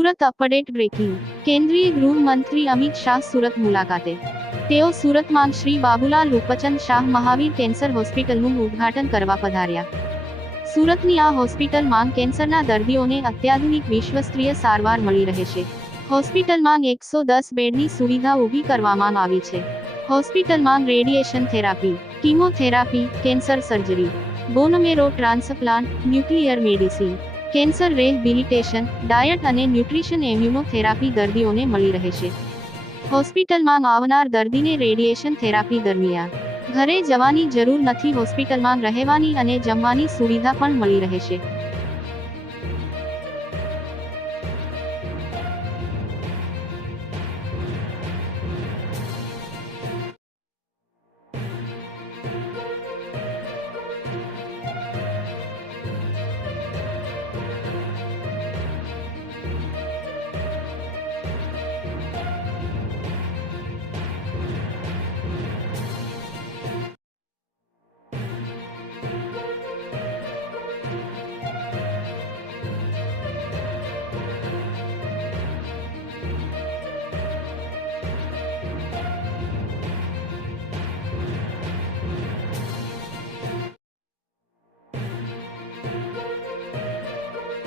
Surat update breaking કેન્દ્રીય ગૃહમંત્રી અમિત શાહ સુરત મુલાકાતે। તેઓ સુરતમાં શ્રી બાબુલાલ રૂપચંદ શાહ મહાવીર કેન્સર હોસ્પિટલનું ઉદ્ઘાટન કરવા પધાર્યા। સુરતની આ હોસ્પિટલમાં કેન્સરના દર્દીઓને અત્યાધુનિક વિશ્વસ્તરીય સારવાર મળી રહેશે। હોસ્પિટલમાં 110 બેડની સુવિધા ઊભી કરવામાં આવી છે। હોસ્પિટલમાં radiation therapy, chemotherapy, cancer surgery, bone marrow transplant, nuclear medicine, cancer rehabilitation, diet અને ન્યુટ્રિશન ઇમ્યુનોથેરાપી દર્દીઓને મળી રહેશે। હોસ્પિટલમાં આવનાર દર્દીને રેડિયેશન થેરાપી દરમિયાન ઘરે જવાની જરૂર નથી। હોસ્પિટલમાં રહેવાની અને જમવાની સુવિધા પણ મળી રહેશે।